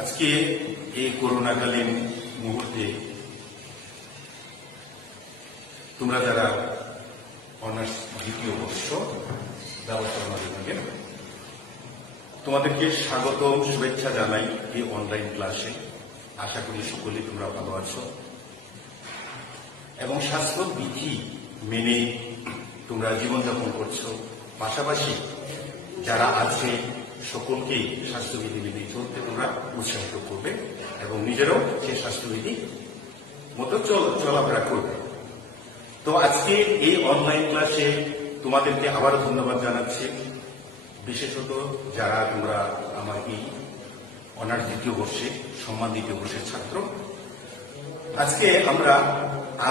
আজকে এই করোনাকালীন মুহূর্তে তোমরা যারা অনার্স দ্বিতীয় বর্ষ ব্যবস্থাপনা বিভাগের, তোমাদেরকে স্বাগত শুভেচ্ছা জানাই এই অনলাইন ক্লাসে। আশা করি সকলেই তোমরা ভালো আছো এবং স্বাস্থ্যবিধি মেনে তোমরা জীবনযাপন করছো। পাশাপাশি যারা আছে সকলকে স্বাস্থ্যবিধি মেনে চলতে তোমরা উৎসাহিত করবে এবং নিজেরাও সেই স্বাস্থ্যবিধি মতো চলাফেরা করবে। তো আজকে এই অনলাইন ক্লাসে তোমাদেরকে আবারও ধন্যবাদ জানাচ্ছি, বিশেষত যারা তোমরা আমার এই অনার্স দ্বিতীয় বর্ষে সম্মান দ্বিতীয় বর্ষের ছাত্র। আজকে আমরা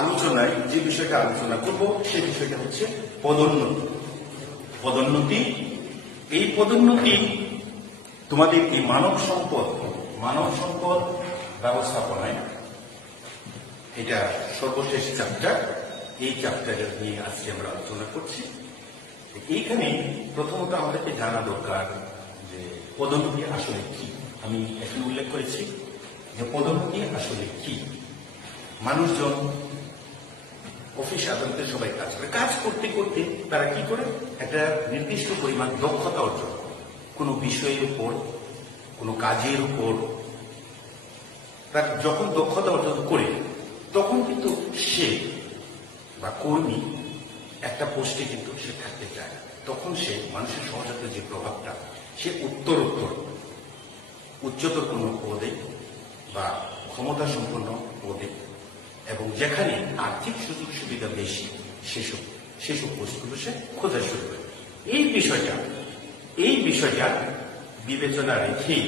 আলোচনায় যে বিষয়টা আলোচনা করব সেই বিষয়টা হচ্ছে পদোন্নতি। এই পদোন্নতি তোমাদের এই মানব সম্পদ ব্যবস্থাপনায় এটা সর্বশেষ চ্যাপ্টার। এই চ্যাপ্টারের নিয়ে আজকে আমরা আলোচনা করছি। এইখানে প্রথমত আমাদেরকে জানা দরকার যে পদোন্নতি আসলে কি। আমি এখানে উল্লেখ করেছি যে পদোন্নতি আসলে কি। মানুষজন অফিস আদালতে সবাই কাজ করতে করতে তারা কি করে একটা নির্দিষ্ট পরিমাণ দক্ষতা অর্জন করে কোনো বিষয়ের উপর, কোনো কাজের উপর। তার যখন দক্ষতা অর্জন করে তখন কিন্তু সে বা কর্মী একটা পোস্টে কিন্তু সে থাকতে চায়। তখন সে মানুষের সমাজের যে প্রভাবটা সে উচ্চতর কোনো পদে বা ক্ষমতা সম্পন্ন পদে এবং যেখানে আর্থিক সুযোগ সুবিধা বেশি সেসব পোস্টগুলো সে খোঁজা শুরু করে। এই বিষয়টা বিবেচনা রেখেই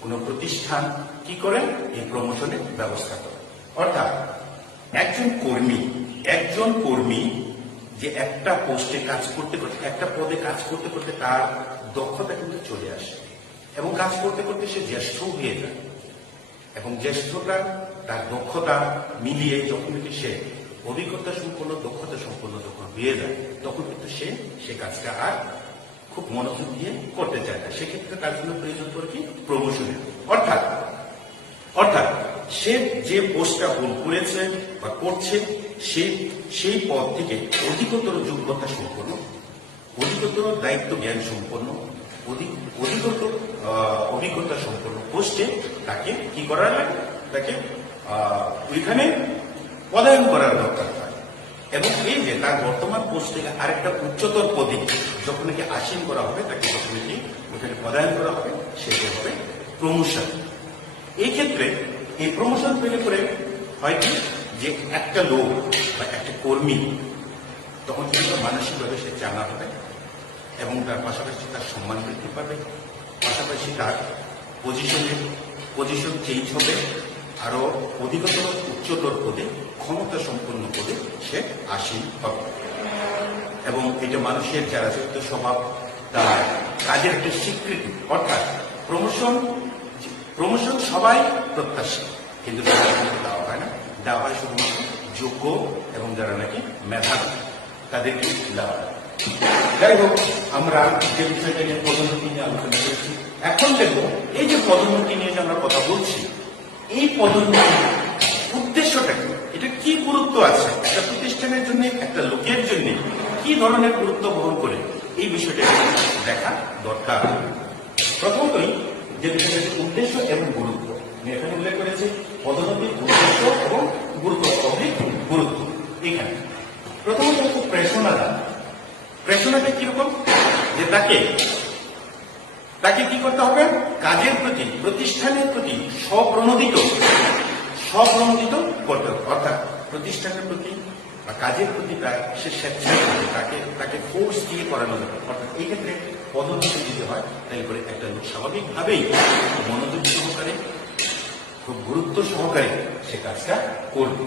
কোন প্রতিষ্ঠান কি করে এই প্রমোশনের ব্যবস্থা করে। অর্থাৎ একজন কর্মী যে একটা পোস্টে কাজ করতে করতে, একটা পদে কাজ করতে করতে তার দক্ষতা কিন্তু চলে আসে এবং কাজ করতে করতে সে জ্যেষ্ঠ হয়ে যায় এবং জ্যেষ্ঠতা তার দক্ষতা মিলিয়ে যখন সে অভিজ্ঞতা সম্পন্ন দক্ষতা সম্পন্ন যখন হয়ে যায় তখন কিন্তু সে কাজটা আর খুব মনোযোগ দিয়ে করতে চায় না। সেক্ষেত্রে তার জন্য প্রয়োজন করে কি প্রমোশনের। অর্থাৎ সে যে পোস্টটা হোল্ড করেছে বা করছে সেই পদ থেকে অধিকতর যোগ্যতা সম্পন্ন, অধিকতর দায়িত্ব জ্ঞান সম্পন্ন, অধিকতর অভিজ্ঞতা সম্পন্ন পোস্টে তাকে কি করার লাগে, তাকে ওইখানে পদায়ন করার দরকার হয়। এবং এই যে তার বর্তমান পোস্ট থেকে আরেকটা উচ্চতর পদে যখন নাকি আসীন করা হবে তাকে যখন নাকি ওখানে পদায়ন করা হবে সেটা হবে প্রমোশন। এই ক্ষেত্রে এই প্রমোশন পেলে করে হয় কি যে একটা লোক বা একটা কর্মী তখন কিন্তু মানসিকভাবে সে জানা হবে এবং তার পাশাপাশি তার সম্মান বৃদ্ধি পাবে, পাশাপাশি তার পজিশন চেঞ্জ হবে, আরো অধিকতর উচ্চতর পদে ক্ষমতা সম্পন্ন পদে সে আসীন হবে। এবং এটা মানুষের যারা চরিত্র স্বভাব তার কাজের একটা স্বীকৃতি। অর্থাৎ প্রমোশন সবাই প্রত্যাশী, কিন্তু দেওয়া হয় না, দেওয়া হয় শুধুমাত্র যোগ্য এবং যারা নাকি মেধাবী তাদেরকে দেওয়া হয়। যাই হোক, আমরা যে বিষয়টা নিয়ে পদোন্নতি নিয়ে আলোচনা করেছি, এখন দেখব এই যে পদোন্নতি নিয়ে যে আমরা কথা বলছি, এই পদোন্নতির উদ্দেশ্যটা কি, এটা কি গুরুত্ব আছে একটা প্রতিষ্ঠানের জন্য, একটা লোকের জন্য কি ধরনের গুরুত্ব বহন করে, এই বিষয়টা দেখা দরকার। প্রথমতই যে বিষয়টা উদ্দেশ্য এবং গুরুত্ব আমি এখানে উল্লেখ করেছি, পদোন্নতির উদ্দেশ্য এবং গুরুত্ব। এখানে প্রথমত হচ্ছে প্রেষণাটা কিরকম, যে তাকে কি করতে হবে, কাজের প্রতি, প্রতিষ্ঠানের প্রতি স্বপ্রণোদিত করতে হবে। অর্থাৎ প্রতিষ্ঠানের প্রতি বা কাজের প্রতি সে স্বেচ্ছায় তাকে ফোর্স দিয়ে করানো যাবে। অর্থাৎ এই ক্ষেত্রে পদোন্নতি দিতে হয়, তাই করে একটা লোক স্বাভাবিকভাবেই মনোযোগ সহকারে, খুব গুরুত্ব সহকারে সে কাজটা করবে।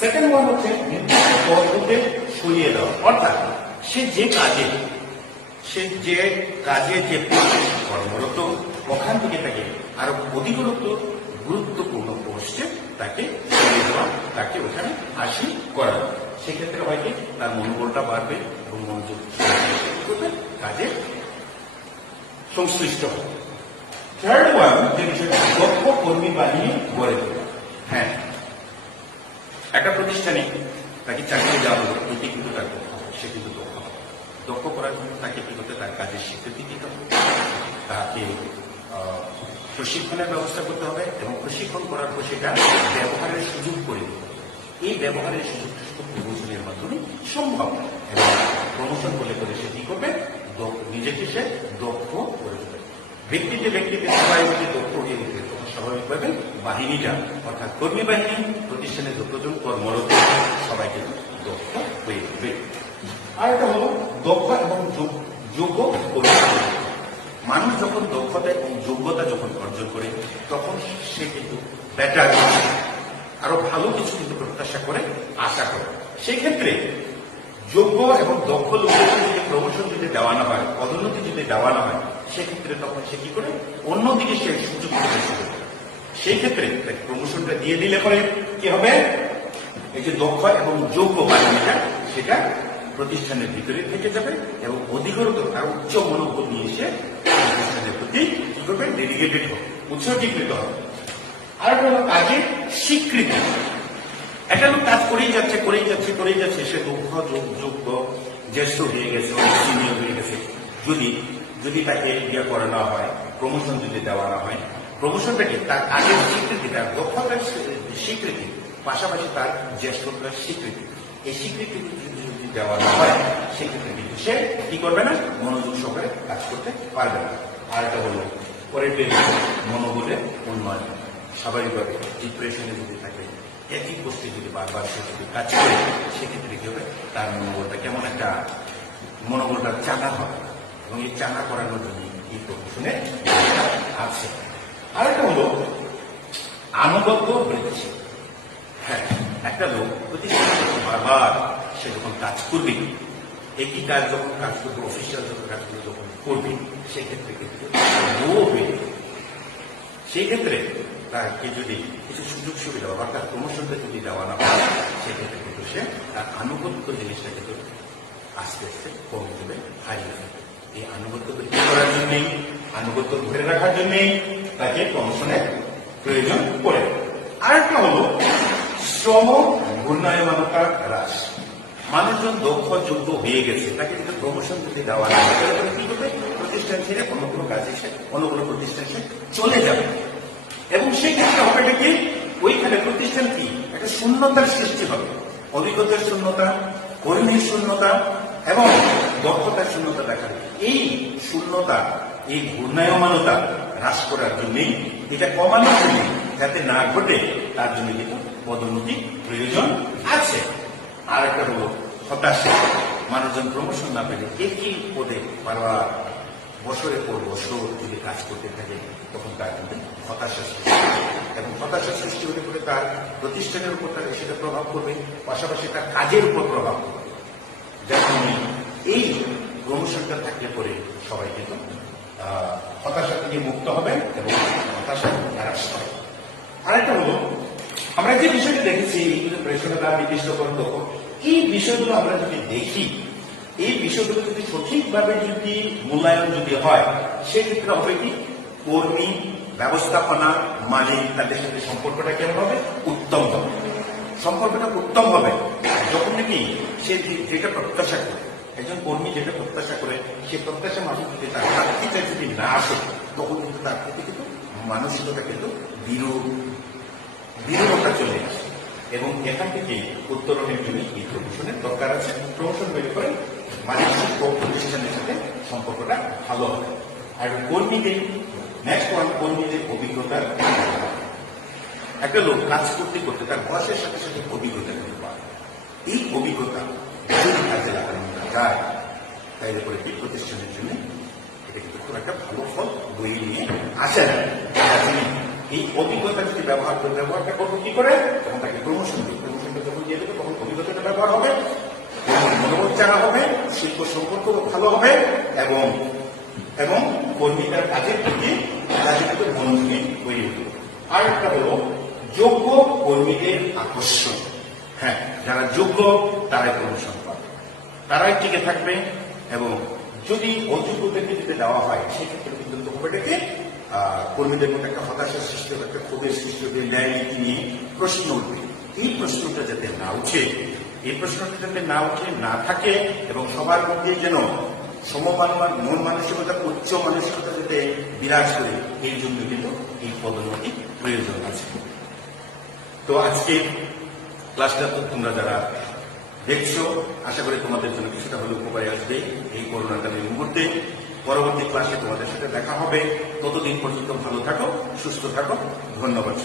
সেকেন্ড ওয়ান হচ্ছে নির্দিষ্ট পদ হতে সরিয়ে দেওয়া। অর্থাৎ সে যে কাজে যে কর্মরত ওখান থেকে তাকে আরো অধিকতর গুরুত্বপূর্ণ পোস্টে তাকে সরিয়ে দেওয়া, তাকে ওখানে আসীন করা। সেক্ষেত্রে হয় কি তার মনোবলটা বাড়বে এবং মনোযোগ কাজে সংশ্লিষ্ট হবে। থার্ড ওয়ান যে বিষয়টা দক্ষ কর্মী বাহিনী গড়ে তোলা। হ্যাঁ, একটা প্রতিষ্ঠানে তাকে চাকরি দেওয়া হলো, এটি কিন্তু তার দক্ষ হবে, সে কিন্তু দক্ষ হবে। দক্ষ করার জন্য তাকে কি করতে, তার কাজের স্বীকৃতি দিতে হবে, তাকে প্রশিক্ষণের ব্যবস্থা করতে হবে এবং প্রশিক্ষণ করার পর সেটা ব্যবহারের সুযোগ করে দিতে হবে। এই ব্যবহারের সুযোগটা শুধু প্রমোশনের মাধ্যমে সম্ভব এবং প্রমোশন করলে করে সে কি করবে, নিজেকে সে দক্ষ করে দেবে। ব্যক্তিতে সবাই যদি দক্ষ হয়ে উঠবে তখন স্বাভাবিকভাবে বাহিনীটা অর্থাৎ কর্মী বাহিনী, প্রতিষ্ঠানে যতজন কর্মরত সবাই কিন্তু দক্ষ হয়ে উঠবে। আর এটা হলো দক্ষ এবং যোগ্য কর্মী। মানুষ যখন দক্ষতা এবং যোগ্যতা যখন অর্জন করে তখন সে কিন্তু বেটার, আরো ভালো কিছু কিন্তু প্রত্যাশা করে, আশা করে। সেই ক্ষেত্রে যোগ্য এবং দক্ষ লোকের যদি প্রমোশন যদি দেওয়া না হয়, পদোন্নতি যদি দেওয়া না হয়, সেক্ষেত্রে তখন সে কি করে, অন্যদিকে সে সুযোগ দিতে শুরু করে। সেই ক্ষেত্রে প্রমোশনটা দিয়ে দিলে পরে কি হবে, এই যে দক্ষ এবং যোগ্য বাহিনীটা সেটা প্রতিষ্ঠানের ভিতরে থেকে যাবে এবং অধিকতর আর উচ্চ মনোবল নিয়ে এসে প্রতিষ্ঠানের প্রতি কি করবে, ডেডিকেটেড হবে, উৎসর্গীকৃত হবে। আর একটা হলো কাজের স্বীকৃতি। একটা লোক কাজ করেই যাচ্ছে, সে দক্ষ, যোগ্য, জ্যেষ্ঠ হয়ে গেছে, সিনিয়র হয়ে গেছে, যদি তাকে ইয়ে করা না হয়, প্রমোশন যদি দেওয়া না হয়, প্রমোশনটাকে তার কাজের স্বীকৃতি, তার দক্ষতার স্বীকৃতি, পাশাপাশি তার জ্যেষ্ঠতার স্বীকৃতি, এই স্বীকৃতি যদি দেওয়া না হয় সেক্ষেত্রে কিন্তু সে কি করবে না, মনোযোগ সহকারে কাজ করতে পারবে না। আর এটা হলো পরের মনোবলের উন্নয়ন। স্বাভাবিকভাবে ডিপ্রেশনে যদি থাকে, একই পোস্টে যদি বারবার সে যদি কাজ করে, সেক্ষেত্রে কি হবে, তার মনোবলটা কেমন একটা, মনোবলটা চাঙা হবে এবং এই চাঙা করানোর জন্য এই প্রমোশনে আছে। আরেকটা হলো আনুগত্য বৃদ্ধি। হ্যাঁ, একটা লোক প্রতিষ্ঠানে বারবার সে যখন কাজ করবে, একই কাজ যখন কাজ করবে, অফিসিয়াল যখন কাজগুলো যখন করবে, সেক্ষেত্রে কিন্তু সেই ক্ষেত্রে তাকে যদি কিছু সুযোগ সুবিধা বা তার প্রমোশনটা যদি দেওয়া না হয়, সেক্ষেত্রে কিন্তু সে তার আনুগত্য জিনিসটা কিন্তু আস্তে আস্তে কমে দেবে, হারিয়ে যাবে। এই আনুগত্য বৃদ্ধি করার জন্যে, আনুগত্য ধরে রাখার জন্যে তাকে প্রমোশনের প্রয়োজন পড়ে। আরেকটা হলো শ্রম ঘূর্ণায়মানতা হ্রাস। মানুষজন দক্ষ, যোগ্য হয়ে গেছে, তাকে যদি প্রমোশন যদি দেওয়া না হয়, তাহলে কি করবে, প্রতিষ্ঠান ছেড়ে অন্য কোনো কাজে সে, অন্য কোনো প্রতিষ্ঠান সে চলে যাবে এবং সেই ক্ষেত্রে হবে এটা কি, ওইখানে প্রতিষ্ঠান কি একটা শূন্যতার সৃষ্টি হবে, অভিজ্ঞতার শূন্যতা, কর্মীর শূন্যতা এবং দক্ষতার শূন্যতা দেখা দেবে। এই শূন্যতা, এই ঘূর্ণায়মানতা হ্রাস করার জন্যই, এটা কমানোর জন্য, যাতে না ঘটে তার জন্য কিন্তু পদোন্নতি প্রয়োজন আছে। আর একটা হলো হতাশা। মানুষজন প্রমোশন না পেলে একই পদে বারবার বছরের পর বছর যদি কাজ করতে থাকে, তখন তার কিন্তু হতাশা সৃষ্টি হবে এবং হতাশা সৃষ্টি হলে পরে তার প্রতিষ্ঠানের উপর তার সেটা প্রভাব পড়বে, পাশাপাশি তার কাজের উপর প্রভাব পড়বে। যার জন্য এই প্রমোশনটা থাকলে পরে সবাই কিন্তু হতাশা থেকে মুক্ত হবে এবং হতাশা হ্রাস হবে। আরেকটা হলো, আমরা যে বিষয়টা দেখেছি, এইগুলো প্রেশনে তার নির্দিষ্টকরণ দক্ষ, এই বিষয়গুলো আমরা যদি দেখি, এই বিষয়গুলো যদি সঠিকভাবে যদি মূল্যায়ন যদি হয়, সেক্ষেত্রে হবে কি, কর্মী, ব্যবস্থাপনা, মালিক, তাদের সাথে সম্পর্কটা কেমন হবে, উত্তম হবে। সম্পর্কটা উত্তম হবে যখন নাকি সে যেটা প্রত্যাশা করে, একজন কর্মী যেটা প্রত্যাশা করে, সে প্রত্যাশা মানুষ যদি তার প্রার্থীটা যদি না আসে, তখন কিন্তু তার প্রতি কিন্তু মানসিকতা কিন্তু বিরূপতা চলে আসে এবং এখান থেকে উত্তরণের জন্য এই প্রমোশনের দরকার আছে। প্রমোশন বের করে মালিক প্রতিষ্ঠানের সাথে সম্পর্কটা ভালো হবে। আর কর্মীদের, নেক্সট ওয়ান, কর্মীদের অভিজ্ঞতার। একটা লোক কাজ করতে করতে তার বয়সের সাথে সাথে অভিজ্ঞতা কিন্তু পায়। এই অভিজ্ঞতা যদি কাজে লাগানো যায়, তাইলে পরে এই প্রতিষ্ঠানের জন্য এটা কিন্তু খুব একটা ভালো ফল বয়ে নিয়ে আসে না। এই অভিজ্ঞতা যদি ব্যবহারটা করবো কি করে, তখন তাকে প্রমোশন দিই, প্রমোশনটা যখন দিয়ে দেবে তখন অভিজ্ঞতাটা ব্যবহার হবে, মনোবল জানা হবে, শিল্প সম্পর্ক ভালো হবে এবং কর্মীদের কাজের প্রতি মনোযোগী হয়ে উঠবে। আর একটা হলো যোগ্য কর্মীদের আকর্ষণ। হ্যাঁ, যারা যোগ্য তারাই প্রমোশন পাবে, তারাই টিকে থাকবে এবং যদি অযোগ্যদেরকে যদি দেওয়া হয়, সেক্ষেত্রে কিন্তু এটাকে কর্মীদের মধ্যে একটা হতাশা সৃষ্টি হবে, একটা ক্ষোভের সৃষ্টি হবে, ন্যায় নীতি নিয়ে প্রশ্ন উঠবে। এই প্রশ্নটা যাতে না উঠে, এই প্রশ্নটা যাতে না উঠে, না থাকে, এবং সবার মধ্যে যেন মন মানসিকতা, উচ্চ মানসিকতা যাতে বিরাজ করে, এই জন্য কিন্তু এই পদোন্নতি প্রয়োজন আছে। তো আজকে ক্লাসটা তো তোমরা যারা দেখছো, আশা করি তোমাদের জন্য কিছুটা হলে উপকারে আসবে এই করোনাকালীন মুহূর্তে। পরবর্তী ক্লাসে তোমাদের সাথে দেখা হবে। ততদিন পর্যন্ত ভালো থাকো, সুস্থ থাকো। ধন্যবাদ।